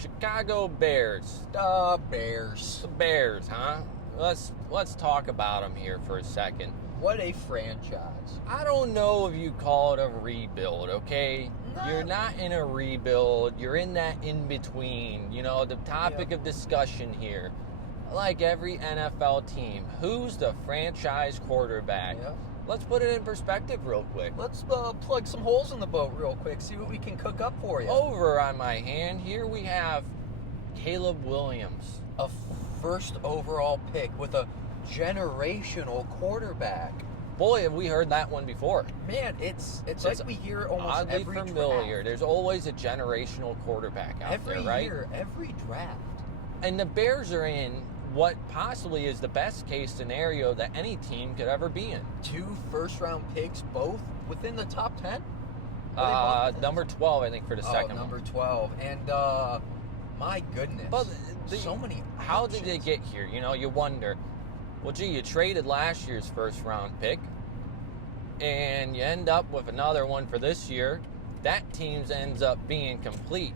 Chicago Bears. Bears. The Bears, huh? Let's talk about them here for a second. What a franchise. I don't know if you call it a rebuild, okay? You're not in a rebuild. You're in that in-between. You know, the topic of discussion here, like every NFL team, who's the franchise quarterback? Yeah. Let's put it in perspective real quick. Let's plug some holes in the boat real quick, see what we can cook up for you. Over on my hand, here we have Caleb Williams. A first overall pick with a generational quarterback. Boy, have we heard that one before. Man, it's like we hear almost oddly every familiar. draft. There's always a generational quarterback out there, right? Every year, every draft. And the Bears are in what possibly is the best case scenario that any team could ever be in. 2 first-round picks, both within the top 10? Number 12, I think, for the second one. Number 12. And, my goodness. But so many How options. did they get here? You know, you wonder. Well, gee, you traded last year's first-round pick, and you end up with another one for this year. That team ends up being complete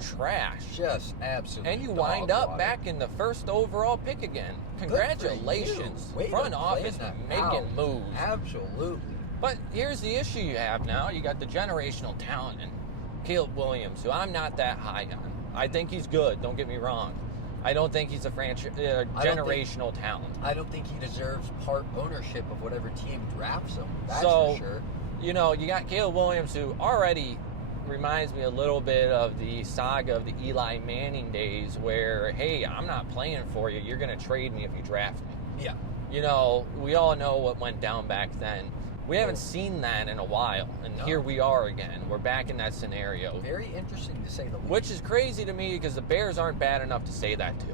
trash. Just absolutely. And you wind up back in the first overall pick again. Congratulations. Front office making moves. Absolutely. But here's the issue you have now. You got the generational talent in Caleb Williams, who I'm not that high on. I think he's good, don't get me wrong. I don't think he's a generational talent. I don't think he deserves part ownership of whatever team drafts him. That's for sure. You know, you got Caleb Williams, who already reminds me a little bit of the saga of the Eli Manning days where, hey, I'm not playing for you. You're going to trade me if you draft me. Yeah. You know, we all know what went down back then. We haven't seen that in a while, and here we are again. We're back in that scenario. Very interesting to say the least. Which is crazy to me because the Bears aren't bad enough to say that to.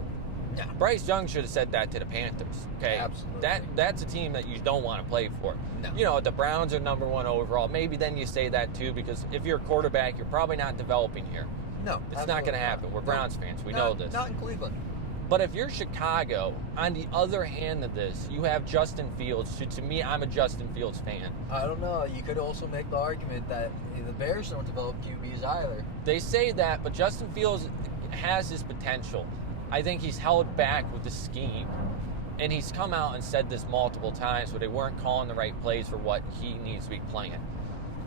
No. Bryce Young should have said that to the Panthers. Okay, Absolutely. That's a team that you don't want to play for. No. You know, the Browns are number 1 overall. Maybe then you say that too because if you're a quarterback, you're probably not developing here. No, It's not going to happen. We're Browns fans. We know this. Not in Cleveland. But if you're Chicago, on the other hand of this, you have Justin Fields. To me, I'm a Justin Fields fan. I don't know. You could also make the argument that the Bears don't develop QBs either. They say that, but Justin Fields has his potential. I think he's held back with the scheme. And he's come out and said this multiple times where they weren't calling the right plays for what he needs to be playing.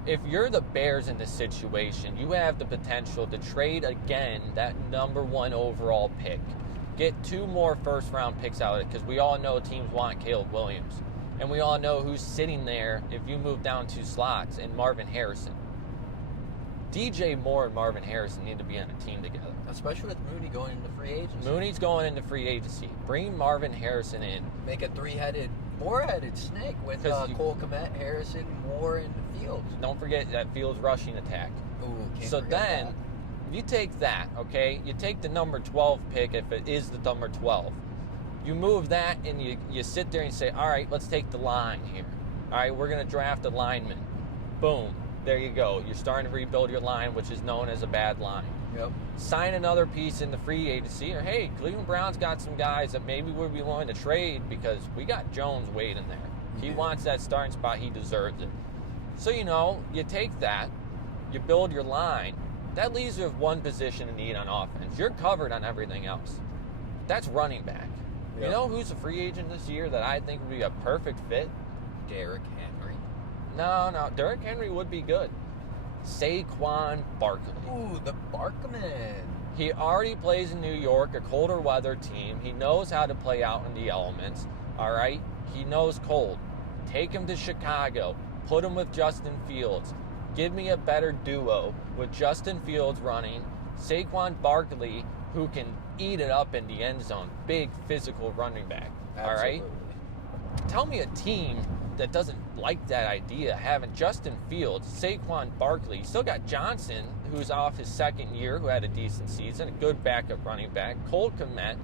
If you're the Bears in this situation, you have the potential to trade again that number 1 overall pick. Get 2 more first-round picks out of it because we all know teams want Caleb Williams. And we all know who's sitting there if you move down 2 slots in Marvin Harrison. DJ Moore and Marvin Harrison need to be on a team together. Especially with Mooney going into free agency. Mooney's going into free agency. Bring Marvin Harrison in. Make a 4-headed snake with Cole Kmet, Harrison, Moore, and Fields. Don't forget that Fields rushing attack. Ooh, can't So forget then, that. you take that, okay? You take the number 12 pick if it is the number 12. You move that and you sit there and say, all right, let's take the line here. All right, we're going to draft a lineman. Boom. There you go. You're starting to rebuild your line, which is known as a bad line. Yep. Sign another piece in the free agency. Or, hey, Cleveland Browns got some guys that maybe would be willing to trade because we got Jones waiting there. He wants that starting spot. He deserves it. So, you know, you take that. You build your line. That leaves you with one position in need on offense. You're covered on everything else. That's running back. Yep. You know who's a free agent this year that I think would be a perfect fit? Derrick Henry. No. Derrick Henry would be good. Saquon Barkley. Ooh, the Barkman. He already plays in New York, a colder weather team. He knows how to play out in the elements. All right? He knows cold. Take him to Chicago. Put him with Justin Fields. Give me a better duo with Justin Fields running, Saquon Barkley, who can eat it up in the end zone. Big physical running back. Absolutely. All right? Tell me a team that doesn't like that idea, having Justin Fields, Saquon Barkley. You still got Johnson, who's off his second year, who had a decent season, a good backup running back, Cole Kmet,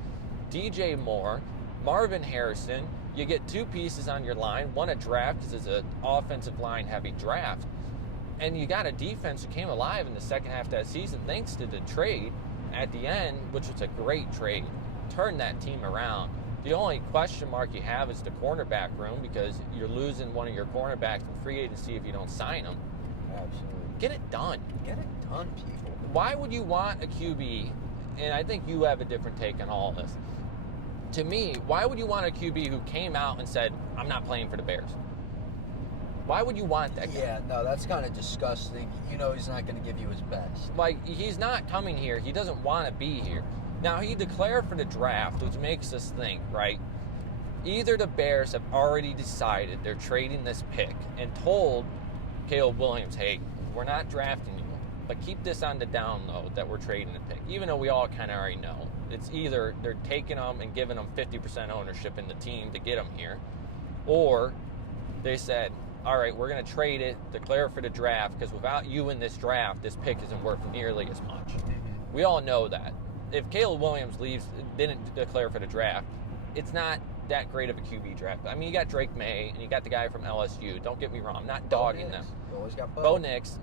DJ Moore, Marvin Harrison. You get 2 pieces on your line, one a draft because it's an offensive line heavy draft. And you got a defense who came alive in the second half of that season thanks to the trade at the end, which was a great trade. Turned that team around. The only question mark you have is the cornerback room because you're losing one of your cornerbacks in free agency if you don't sign them. Absolutely. Get it done. Get it done, people. Why would you want a QB and I think you have a different take on all this. To me, why would you want a QB who came out and said, I'm not playing for the Bears? Why would you want that guy? Yeah, no, that's kind of disgusting. You know he's not going to give you his best. Like, he's not coming here. He doesn't want to be here. Now, he declared for the draft, which makes us think, right? Either the Bears have already decided they're trading this pick and told Caleb Williams, hey, we're not drafting you, but keep this on the down low that we're trading the pick, even though we all kind of already know. It's either they're taking them and giving them 50% ownership in the team to get them here, or they said, all right, we're going to trade it, declare for the draft, because without you in this draft, this pick isn't worth nearly as much. Mm-hmm. We all know that. If Caleb Williams didn't declare for the draft, it's not that great of a QB draft. I mean, you got Drake May, and you got the guy from LSU. Don't get me wrong. I'm not dogging them. You always got Bo Nix.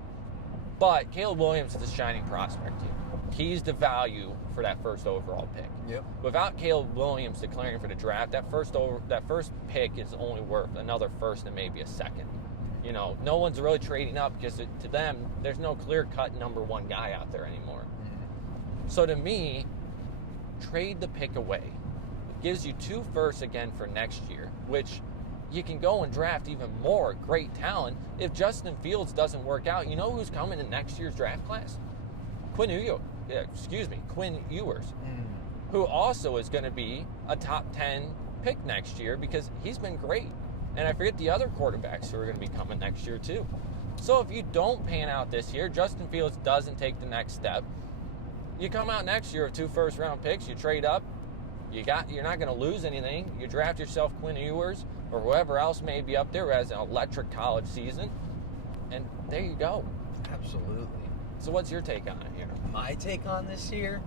But Caleb Williams is a shining prospect here. He's the value for that first overall pick. Yep. Without Caleb Williams declaring for the draft, that first pick is only worth another first and maybe a second. You know, no one's really trading up because to them, there's no clear-cut number one guy out there anymore. Mm-hmm. So to me, trade the pick away. It gives you 2 firsts again for next year, which you can go and draft even more great talent. If Justin Fields doesn't work out, you know who's coming in next year's draft class? Quinn Ewers, who also is going to be a top 10 pick next year because he's been great. And I forget the other quarterbacks who are going to be coming next year too. So if you don't pan out this year, Justin Fields doesn't take the next step, you come out next year with 2 first-round picks, you trade up, you're not going to lose anything. You draft yourself Quinn Ewers or whoever else may be up there who has an electric college season, and there you go. Absolutely. So what's your take on it here? My take on this here?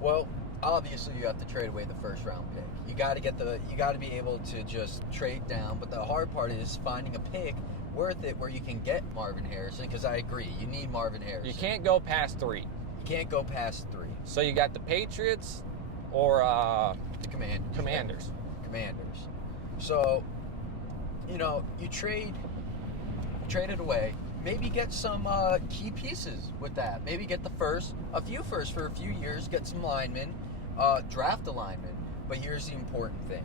Well, obviously you have to trade away the first round pick. You got to be able to just trade down, but the hard part is finding a pick worth it where you can get Marvin Harrison, because I agree, you need Marvin Harrison. You can't go past 3. You can't go past 3. So you got the Patriots or the Commanders. Commanders. So, you know, you trade it away. Maybe get some key pieces with that. Maybe get a few firsts for a few years, get some linemen, draft a lineman. But here's the important thing.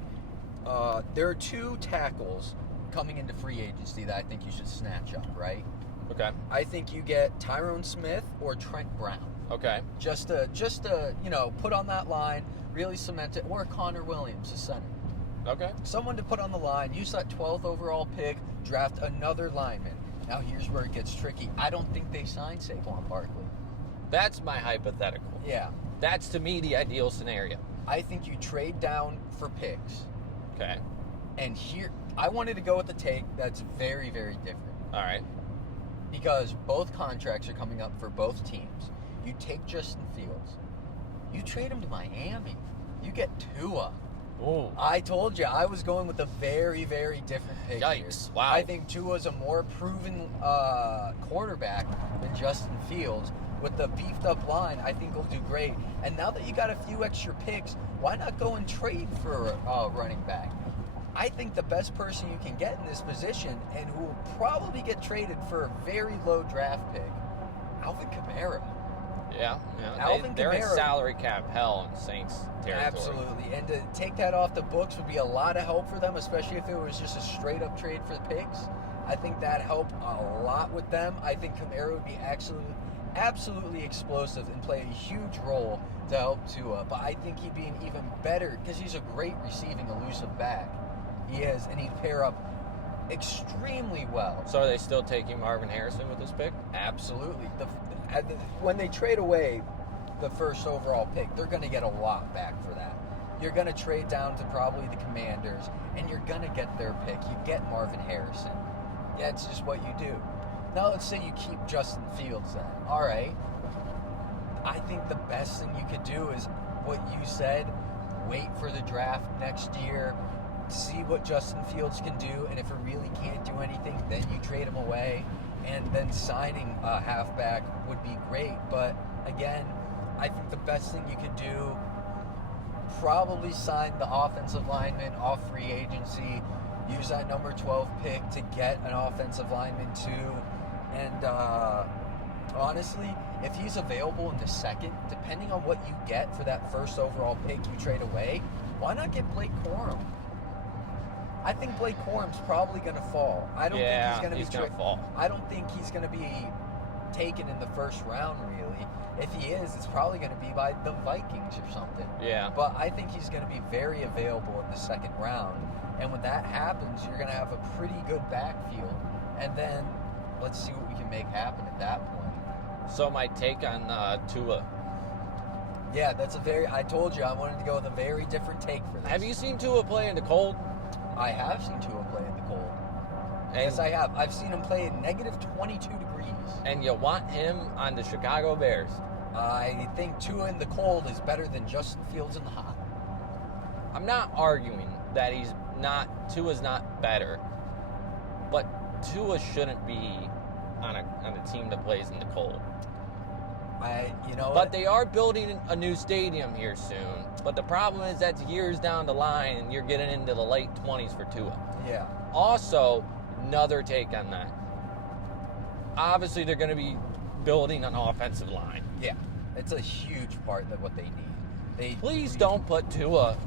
There are 2 tackles coming into free agency that I think you should snatch up, right? Okay. I think you get Tyrone Smith or Trent Brown. Okay. Just to you know, put on that line, really cement it, or Connor Williams, the center. Okay. Someone to put on the line, use that 12th overall pick, draft another lineman. Now here's where it gets tricky. I don't think they signed Saquon Barkley. That's my hypothetical. Yeah. That's, to me, the ideal scenario. I think you trade down for picks. Okay. And here, I wanted to go with a take that's very, very different. All right. Because both contracts are coming up for both teams. You take Justin Fields. You trade him to Miami. You get Tua. Ooh. I told you, I was going with a very, very different pick. Yikes. Here. Wow. I think Tua's a more proven quarterback than Justin Fields. With the beefed up line, I think he'll do great. And now that you got a few extra picks, why not go and trade for a running back? I think the best person you can get in this position, and who will probably get traded for a very low draft pick, Alvin Kamara. Yeah. They're in Kamara, salary cap hell in Saints territory. Absolutely. And to take that off the books would be a lot of help for them, especially if it was just a straight-up trade for the picks. I think that helped a lot with them. I think Kamara would be absolutely explosive and play a huge role to help Tua. But I think he'd be an even better, because he's a great receiving elusive back. He is, and he'd pair up extremely well. So are they still taking Marvin Harrison with this pick? Absolutely. When they trade away the first overall pick, they're going to get a lot back for that. You're going to trade down to probably the Commanders, and you're going to get their pick. You get Marvin Harrison. That's just what you do. Now let's say you keep Justin Fields then. All right. I think the best thing you could do is what you said, wait for the draft next year, see what Justin Fields can do, and if it really can't do anything, then you trade him away, and then signing a halfback would be great. But again, I think the best thing you could do, probably sign the offensive lineman off free agency, use that number 12 pick to get an offensive lineman too, and honestly, if he's available in the second, depending on what you get for that first overall pick you trade away, why not get Blake Corum? I think Blake Corum's probably going to fall. I don't think he's going to fall. I don't think he's going to be taken in the first round, really. If he is, it's probably going to be by the Vikings or something. Yeah. But I think he's going to be very available in the second round. And when that happens, you're going to have a pretty good backfield. And then let's see what we can make happen at that point. So my take on Tua. Yeah, I told you I wanted to go with a very different take for this. Have you seen Tua play in the cold? I have seen Tua play in the cold. And, yes, I have. I've seen him play at negative 22 degrees. And you want him on the Chicago Bears? I think Tua in the cold is better than Justin Fields in the hot. I'm not arguing that Tua's not better, but Tua shouldn't be on a team that plays in the cold. But they are building a new stadium here soon. But the problem is that's years down the line, and you're getting into the late 20s for Tua. Yeah. Also, another take on that. Obviously, they're going to be building an offensive line. Yeah, it's a huge part of what they need. Please don't put Tua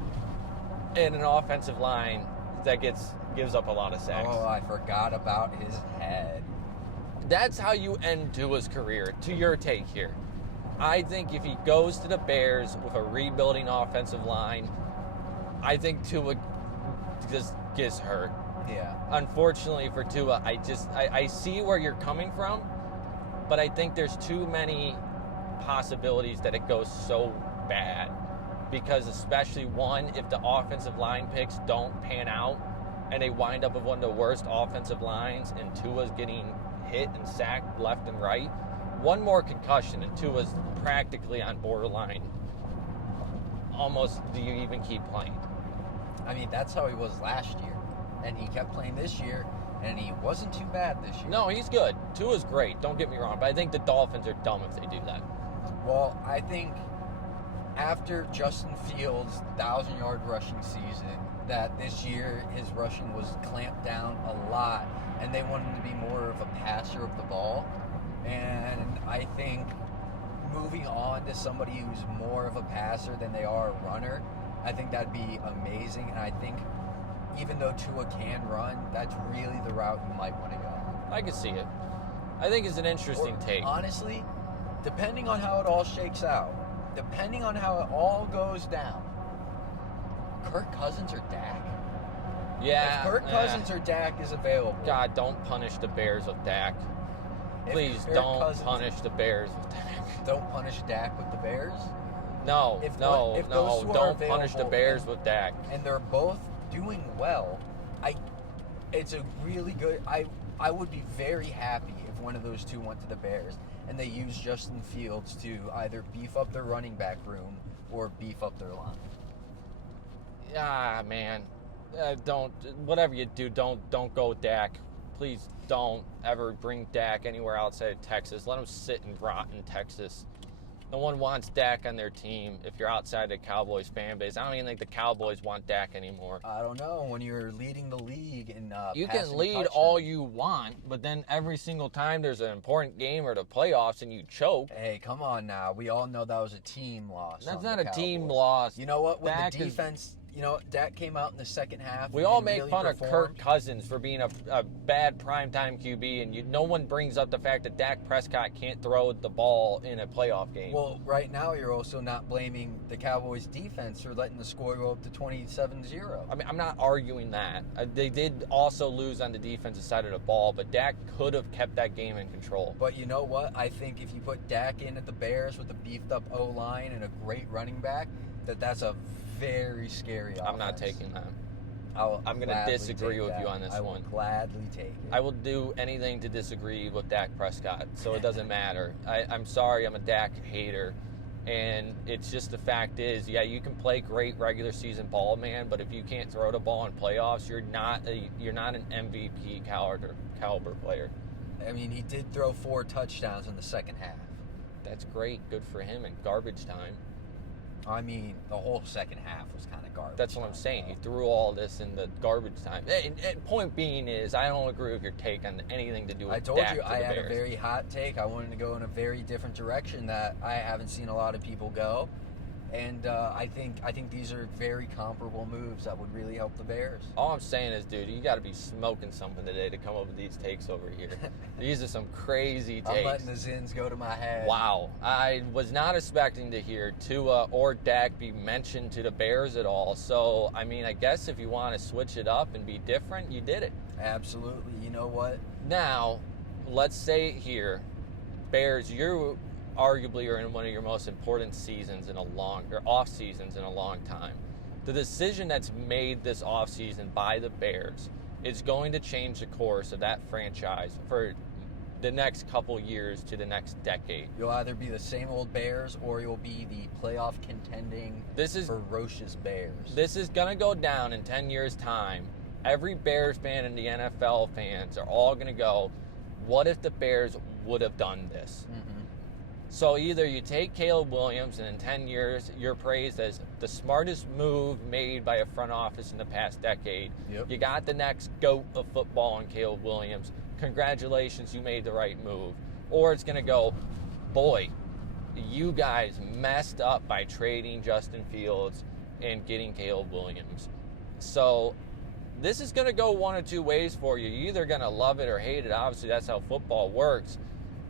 in an offensive line that gives up a lot of sacks. Oh, I forgot about his head. That's how you end Tua's career, to your take here. I think if he goes to the Bears with a rebuilding offensive line, I think Tua just gets hurt. Yeah. Unfortunately for Tua, I see where you're coming from, but I think there's too many possibilities that it goes so bad. Because especially one, if the offensive line picks don't pan out and they wind up with one of the worst offensive lines and Tua's getting hit and sacked left and right, one more concussion and Tua's practically on borderline. Almost, do you even keep playing? I mean, that's how he was last year. And he kept playing this year, and he wasn't too bad this year. No, he's good. Tua's great, don't get me wrong, but I think the Dolphins are dumb if they do that. Well, I think after Justin Fields' 1,000-yard rushing season, that this year his rushing was clamped down a lot, and they wanted him to be more of a passer of the ball. And I think moving on to somebody who's more of a passer than they are a runner, I think that'd be amazing. And I think even though Tua can run, that's really the route you might want to go. I can see it. I think it's an interesting take. Honestly, depending on how it all shakes out, depending on how it all goes down, Kirk Cousins or Dak? Yeah. If Kirk Cousins or Dak is available. God, don't punish the Bears with Dak. Please don't punish the Bears with Dak. Don't punish Dak with the Bears? No, don't punish the Bears with Dak. And they're both doing well. It's a really good. I would be very happy if one of those two went to the Bears and they used Justin Fields to either beef up their running back room or beef up their line. Ah, man, don't. Whatever you do, don't go Dak. Please don't ever bring Dak anywhere outside of Texas. Let him sit and rot in Texas. No one wants Dak on their team if you're outside the Cowboys fan base. I don't even think the Cowboys want Dak anymore. I don't know. When you're leading the league in you can lead all you want, but then every single time there's an important game or the playoffs and you choke. Hey, come on now. We all know that was a team loss. That's not a team loss. You know what? When the defense... Dak came out in the second half. We all make fun of Kirk Cousins for being a bad primetime QB, and no one brings up the fact that Dak Prescott can't throw the ball in a playoff game. Well, right now you're also not blaming the Cowboys' defense for letting the score go up to 27-0. I mean, I'm not arguing that. They did also lose on the defensive side of the ball, but Dak could have kept that game in control. But you know what? I think if you put Dak in at the Bears with a beefed-up O-line and a great running back, that's a very scary offense. I'm not taking that. I'm going to disagree with you on this one. I will gladly take it. I will do anything to disagree with Dak Prescott, so it doesn't matter. I'm sorry, I'm a Dak hater. And it's just the fact is, yeah, you can play great regular season ball, man, but if you can't throw the ball in playoffs, you're not an MVP caliber player. I mean, he did throw 4 touchdowns in the second half. That's great. Good for him in garbage time. I mean, the whole second half was kind of garbage. That's what I'm saying. He threw all this in the garbage time. And point being is, I don't agree with your take on anything to do with I told Dak you to I the had Bears. a very hot take. I wanted to go in a very different direction that I haven't seen a lot of people go. And I think these are very comparable moves that would really help the Bears. All I'm saying is, dude, you got to be smoking something today to come up with these takes over here. These are some crazy takes. I'm letting the Zins go to my head. Wow. I was not expecting to hear Tua or Dak be mentioned to the Bears at all. So, I mean, I guess if you want to switch it up and be different, you did it. Absolutely. You know what? Now, let's say it here. Bears, you arguably are in one of your most important seasons in a long, or off seasons in a long time. The decision that's made this off season by the Bears is going to change the course of that franchise for the next couple years to the next decade. You'll either be the same old Bears or you'll be the playoff contending ferocious Bears. This is going to go down in 10 years' time. Every Bears fan and the NFL fans are all going to go, what if the Bears would have done this? Mm-hmm. So either you take Caleb Williams, and in 10 years, you're praised as the smartest move made by a front office in the past decade. Yep. You got the next GOAT of football in Caleb Williams. Congratulations, you made the right move. Or it's going to go, boy, you guys messed up by trading Justin Fields and getting Caleb Williams. So this is going to go one or two ways for you. You're either going to love it or hate it. Obviously, that's how football works.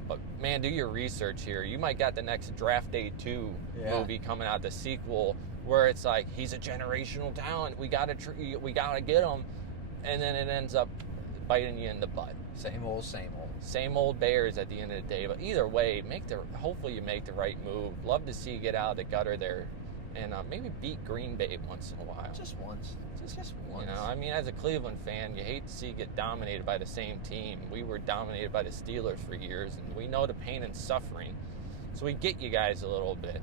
But, man, do your research here. You might got the next Draft Day 2 movie coming out, the sequel, where it's like, he's a generational talent. We got to get him. And then it ends up biting you in the butt. Same old, same old. Same old Bears at the end of the day. But either way, hopefully you make the right move. Love to see you get out of the gutter there and maybe beat Green Bay once in a while. Just once. Just once. You know, I mean, as a Cleveland fan, you hate to see you get dominated by the same team. We were dominated by the Steelers for years, and we know the pain and suffering. So we get you guys a little bit.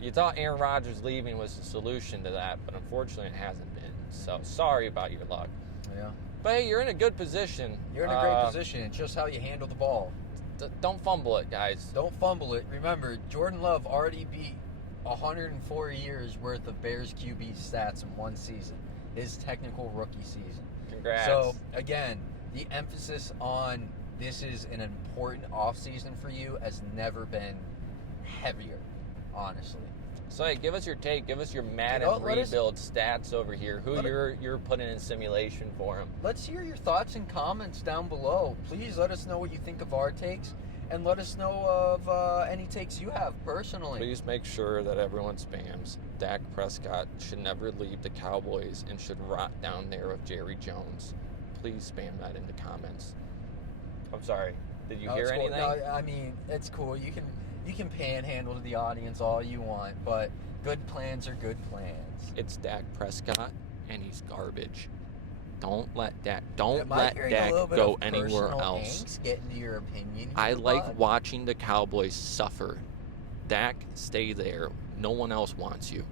You thought Aaron Rodgers leaving was the solution to that, but unfortunately it hasn't been. So sorry about your luck. Yeah. But hey, you're in a good position. You're in a great position. It's just how you handle the ball. Don't fumble it, guys. Don't fumble it. Remember, Jordan Love already beat 104 years worth of Bears QB stats in one season, his technical rookie season. Congrats. So, again, the emphasis on this is an important offseason for you has never been heavier, honestly. So, hey, give us your take. Give us your Madden rebuild stats over here. Who you're putting in simulation for him. Let's hear your thoughts and comments down below. Please let us know what you think of our takes. And let us know of any takes you have personally. Please make sure that everyone spams. Dak Prescott should never leave the Cowboys and should rot down there with Jerry Jones. Please spam that in the comments. I'm sorry. Did you hear anything? No, I mean, it's cool. You can panhandle to the audience all you want, but good plans are good plans. It's Dak Prescott, and he's garbage. Don't let Dak go anywhere else. Get into your opinion. I like watching the Cowboys suffer. Dak, stay there. No one else wants you.